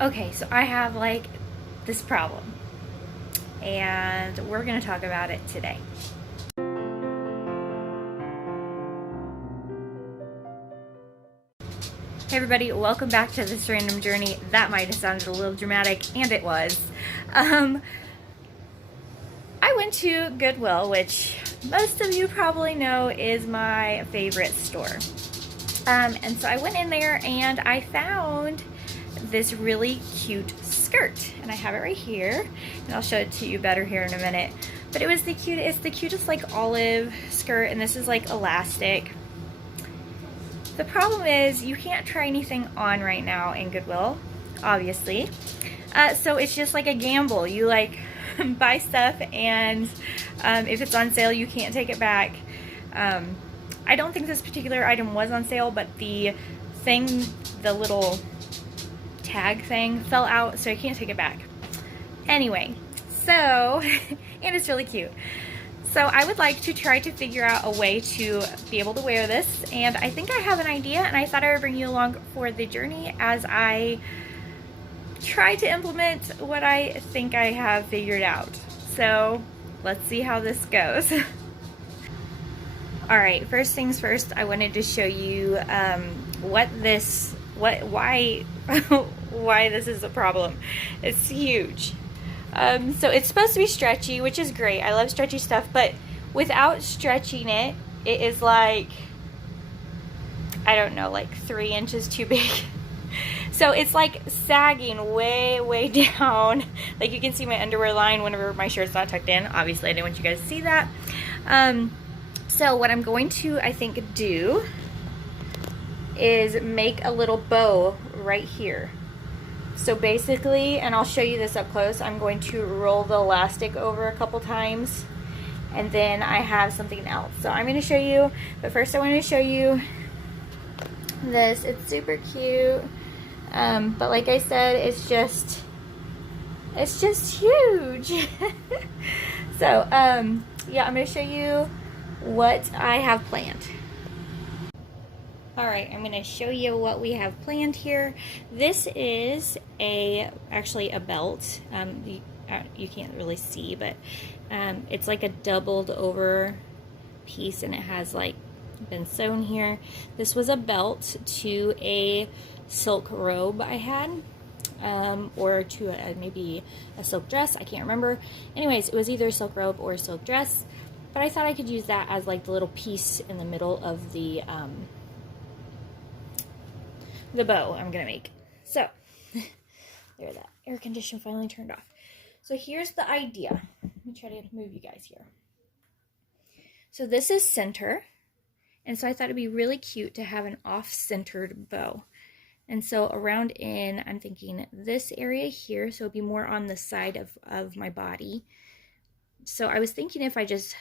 Okay, so I have like this problem, and we're gonna talk about it today. Hey everybody, welcome back to this random journey. That might have sounded a little dramatic, and it was. I went to Goodwill, which most of you probably know is my favorite store. And so I went in there and I found this really cute skirt, and I have it right here, and I'll show it to you better here in a minute. But it's the cutest like olive skirt, and this is like elastic. The problem is you can't try anything on right now in Goodwill, obviously. So it's just like a gamble. You like buy stuff, and if it's on sale, you can't take it back. I don't think this particular item was on sale, but the thing, the little tag thing fell out, so I can't take it back. Anyway, so, and it's really cute. So I would like to try to figure out a way to be able to wear this, and I think I have an idea, and I thought I would bring you along for the journey as I try to implement what I think I have figured out. So let's see how this goes. All right, first things first, I wanted to show you why why this is a problem. It's huge. So it's supposed to be stretchy, which is great. I love stretchy stuff, but without stretching it, it is like, I don't know, like 3 inches too big. So it's like sagging way down. Like you can see my underwear line whenever my shirt's not tucked in. Obviously, I didn't want you guys to see that. So what I'm going to, I think, do is make a little bow right here. So basically, and I'll show you this up close, I'm going to roll the elastic over a couple times, and then I have something else. So I'm going to show you, but first I want to show you this. It's super cute, but like I said, it's just huge. So yeah, I'm going to show you what I have planned. Alright, I'm going to show you what we have planned here. This is actually a belt. You can't really see, but it's like a doubled over piece, and it has like been sewn here. This was a belt to a silk robe I had, or to maybe a silk dress. I can't remember. Anyways, it was either a silk robe or a silk dress, but I thought I could use that as like the little piece in the middle of the bow I'm gonna make. So there, that air conditioner finally turned off. So here's the idea. Let me try to move you guys here. So this is center, and so I thought it'd be really cute to have an off-centered bow. And so around in, I'm thinking this area here, so it'd be more on the side of my body. So I was thinking if I just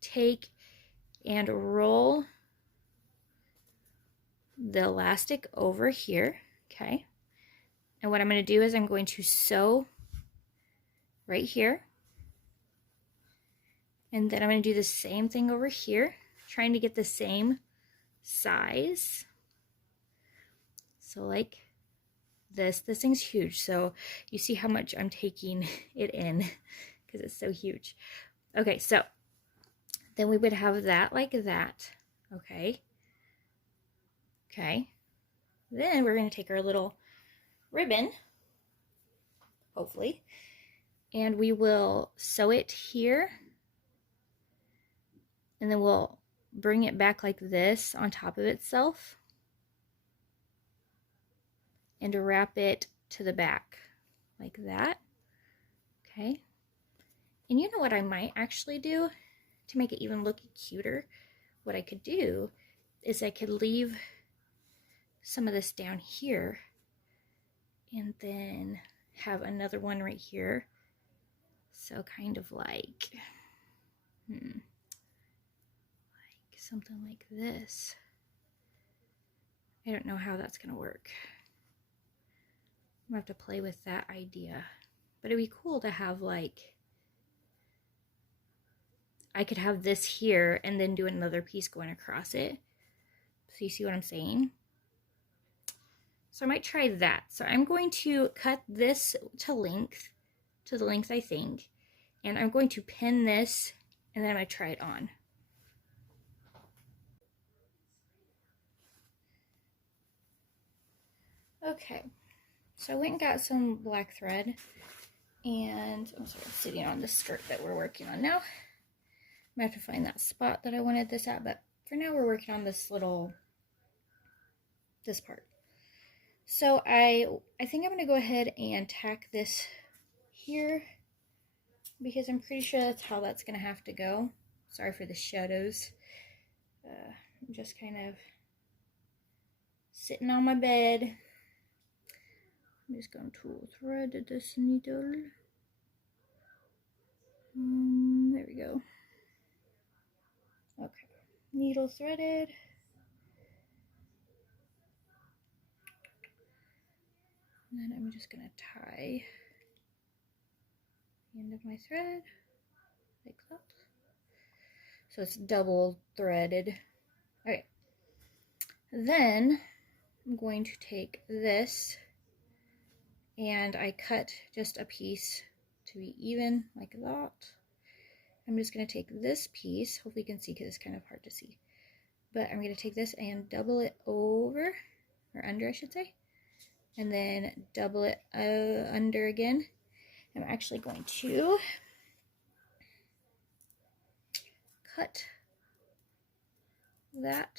take and roll the elastic over here, okay? And what I'm going to do is I'm going to sew right here. And then I'm going to do the same thing over here, trying to get the same size. So like this thing's huge. So you see how much I'm taking it in because it's so huge. Okay, so then we would have that like that, okay? Okay, then we're going to take our little ribbon, hopefully, and we will sew it here, and then we'll bring it back like this on top of itself and wrap it to the back like that, okay? And you know what I might actually do to make it even look cuter? What I could do is I could leave some of this down here and then have another one right here. So kind of like, like something like this. I don't know how that's gonna work. I'm gonna have to play with that idea. But it'd be cool to have like, I could have this here and then do another piece going across it. So you see what I'm saying? So I might try that. So I'm going to cut this to the length I think, and I'm going to pin this, and then I'm going to try it on. Okay, so I went and got some black thread, and I'm sort of sitting on the skirt that we're working on now. I'm going to have to find that spot that I wanted this at, but for now we're working on this part. So I think I'm going to go ahead and tack this here, because I'm pretty sure that's how that's going to have to go. Sorry for the shadows. I'm just kind of sitting on my bed. I'm just going to thread this needle. There we go. Okay, needle threaded. And then I'm just going to tie the end of my thread like that. So it's double threaded. Okay. Then I'm going to take this, and I cut just a piece to be even like that. I'm just going to take this piece, hopefully you can see because it's kind of hard to see, but I'm going to take this and double it over, or under I should say, and then double it under again. I'm actually going to cut that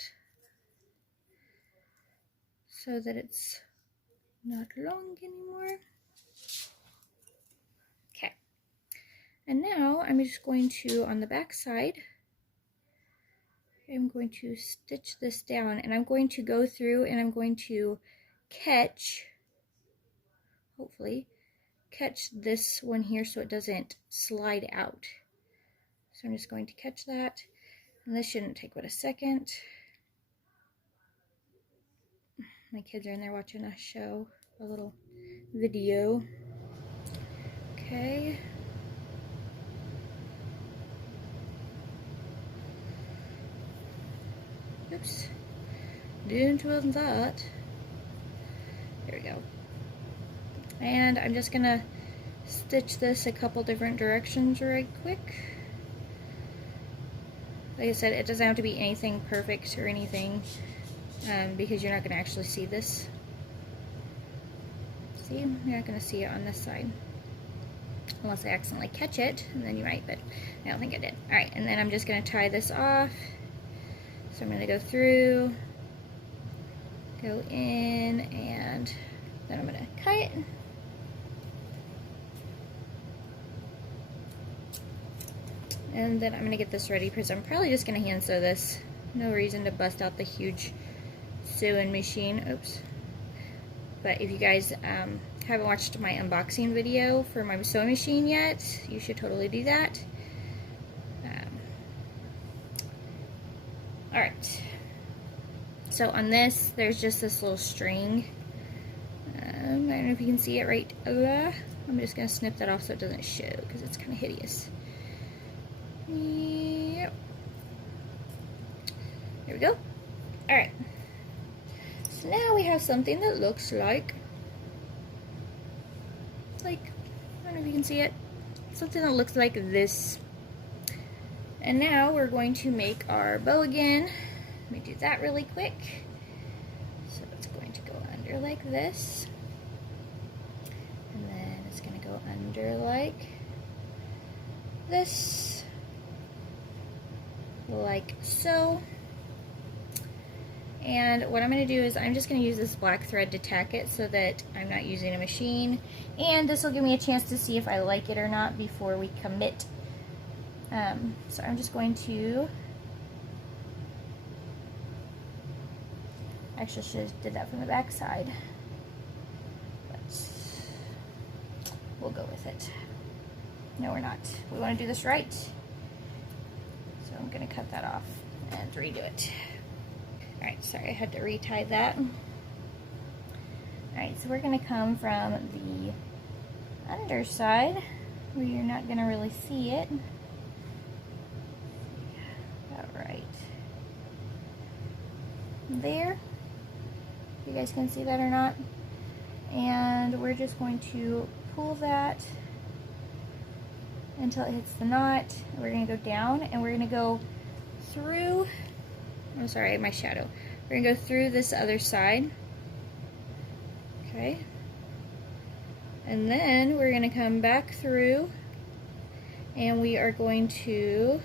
so that it's not long anymore. Okay, and now I'm just going to, on the back side, I'm going to stitch this down, and I'm going to go through and I'm going to catch, hopefully, catch this one here so it doesn't slide out. So I'm just going to catch that, and this shouldn't take but a second. My kids are in there watching a show, a little video. Okay. Oops. Didn't want that. There we go. And I'm just gonna stitch this a couple different directions right quick. Like I said, it doesn't have to be anything perfect or anything, because you're not going to actually see this. See? You're not going to see it on this side. Unless I accidentally catch it, and then you might, but I don't think I did. Alright, and then I'm just going to tie this off. So I'm going to go through, go in, and then I'm going to cut. And then I'm going to get this ready because I'm probably just going to hand sew this. No reason to bust out the huge sewing machine. Oops. But if you guys haven't watched my unboxing video for my sewing machine yet, you should totally do that. Alright. So on this, there's just this little string. I don't know if you can see it right there. I'm just going to snip that off so it doesn't show because it's kind of hideous. Yep. There we go. Alright. So now we have something that looks like, I don't know if you can see it, something that looks like this. And now we're going to make our bow again. Let me do that really quick. So it's going to go under like this. And then it's going to go under like this. Like so. And what I'm going to do is I'm just going to use this black thread to tack it so that I'm not using a machine. And this will give me a chance to see if I like it or not before we commit. So I'm just going to, actually should have did that from the back side, but we'll go with it. No, we're not. We want to do this right. So I'm going to cut that off and redo it. Alright, sorry, I had to retie that. Alright, so we're going to come from the underside where you're not going to really see it. About right there. you guys can see that or not. And we're just going to pull that until it hits the knot. We're going to go down and we're going to go through, I'm sorry, my shadow. We're going to go through this other side. Okay. And then we're going to come back through and we are going to,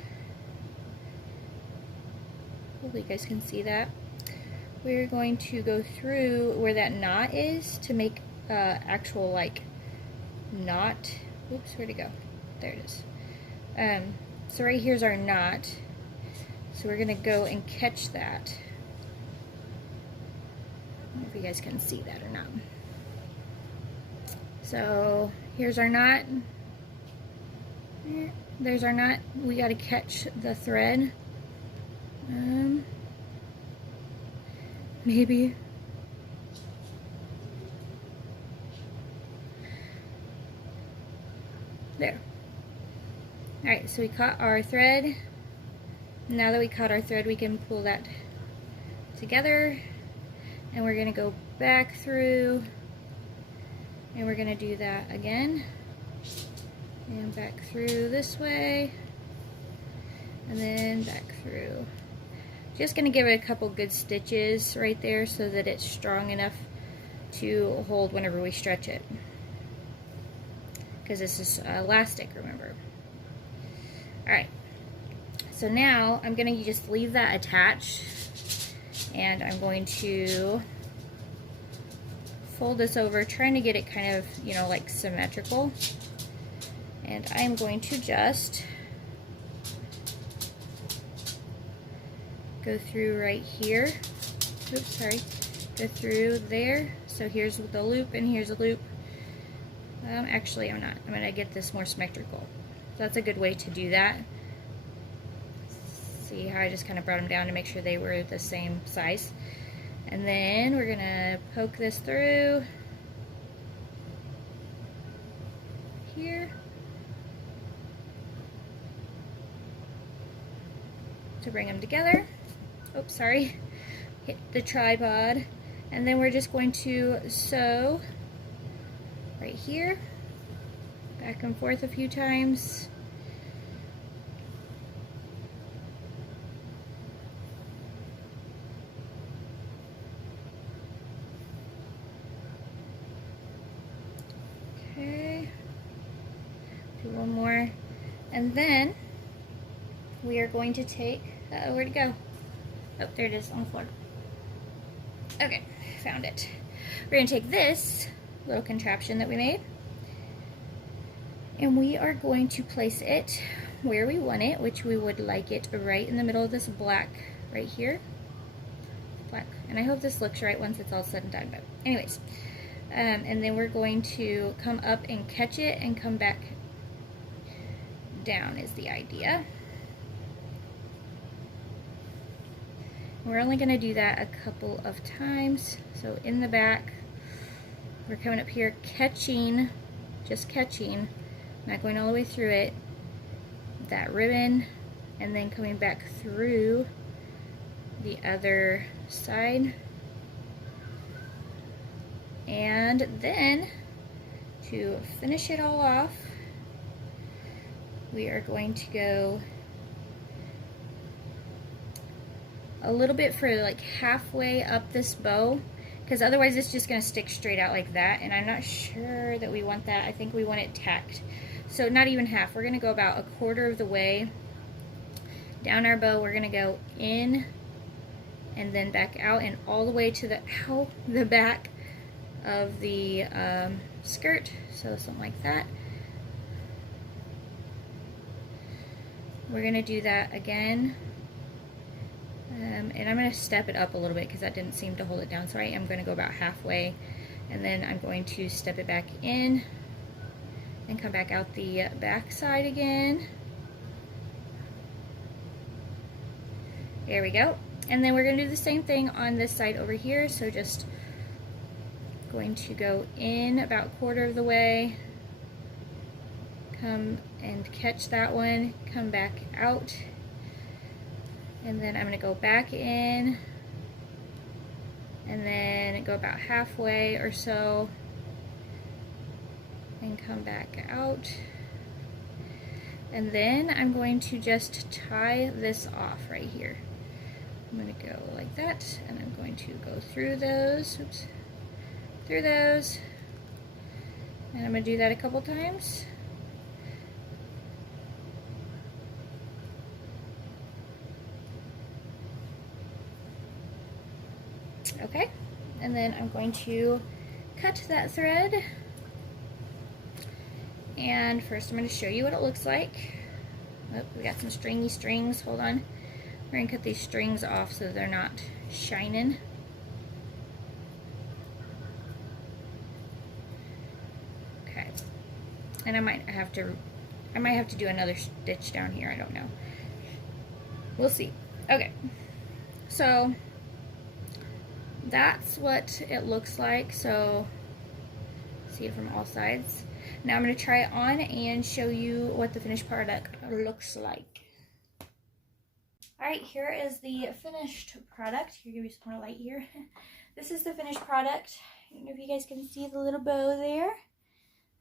hopefully you guys can see that. We're going to go through where that knot is to make actual like knot. Oops, where'd it go? There it is. So right here's our knot. So we're gonna go and catch that. I don't know if you guys can see that or not. So here's our knot. There's our knot. We gotta catch the thread. Maybe. There. Alright, so we caught our thread. Now that we caught our thread, we can pull that together. And we're going to go back through. And we're going to do that again. And back through this way. And then back through. Just going to give it a couple good stitches right there so that it's strong enough to hold whenever we stretch it. Because this is elastic, remember. Alright, so now I'm going to just leave that attached and I'm going to fold this over, trying to get it kind of, you know, like symmetrical. And I'm going to just go through right here. Oops, sorry. Go through there. So here's the loop and here's a loop. Actually, I'm not. I'm going to get this more symmetrical. So that's a good way to do that. See how I just kind of brought them down to make sure they were the same size. And then we're going to poke this through here to bring them together. Oops, sorry. Hit the tripod. And then we're just going to sew right here, back and forth a few times. Okay, do one more, and then we are going to take, where'd it go? Oh, there it is on the floor. Okay, found it. We're going to take this little contraption that we made and we are going to place it where we want it, which we would like it right in the middle of this black right here. Black. And I hope this looks right once it's all said and done, but anyways. And then we're going to come up and catch it and come back down is the idea. We're only going to do that a couple of times. So in the back, we're coming up here, catching, just catching, not going all the way through it, that ribbon, and then coming back through the other side. And then, to finish it all off, we are going to go a little bit for like halfway up this bow, because otherwise it's just going to stick straight out like that, and I'm not sure that we want that. I think we want it tacked. So not even half. We're going to go about a quarter of the way down our bow. We're going to go in and then back out and all the way to the back of the skirt. So something like that. We're going to do that again. And I'm going to step it up a little bit because that didn't seem to hold it down. So I am going to go about halfway, and then I'm going to step it back in and come back out the back side again. There we go. And then we're going to do the same thing on this side over here. So just going to go in about a quarter of the way, come and catch that one, come back out. And then I'm going to go back in and then go about halfway or so and come back out. And then I'm going to just tie this off right here. I'm going to go like that, and I'm going to go through those, oops, through those, and I'm going to do that a couple times. Okay, and then I'm going to cut that thread. And first I'm going to show you what it looks like. Oh, we got some stringy strings, hold on. We're going to cut these strings off so they're not shining. Okay, and I might have to do another stitch down here, I don't know. We'll see. Okay, so that's what it looks like. So see it from all sides. Now I'm going to try it on and show you what the finished product looks like. Alright, here is the finished product. Here, give me some more light here. This is the finished product. I don't know if you guys can see the little bow there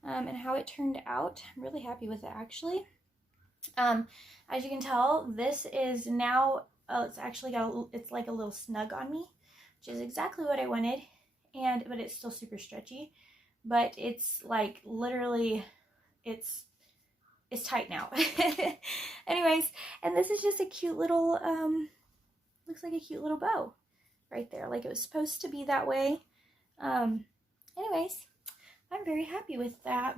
and how it turned out. I'm really happy with it, actually. As you can tell, this is now, it's actually got, it's like a little snug on me, which is exactly what I wanted, but it's still super stretchy. But it's like literally, it's tight now. Anyways, and this is just a cute little, looks like a cute little bow right there. Like it was supposed to be that way. Anyways, I'm very happy with that.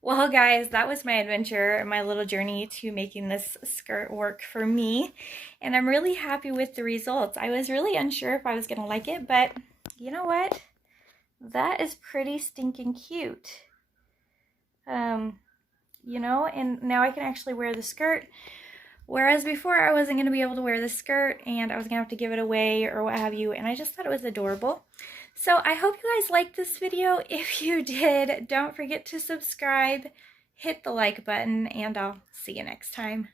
Well, guys, that was my adventure, my little journey to making this skirt work for me. And I'm really happy with the results. I was really unsure if I was going to like it, but you know what? That is pretty stinking cute. You know, and now I can actually wear the skirt. Whereas before I wasn't going to be able to wear the skirt and I was going to have to give it away or what have you. And I just thought it was adorable. So I hope you guys liked this video. If you did, don't forget to subscribe, hit the like button, and I'll see you next time.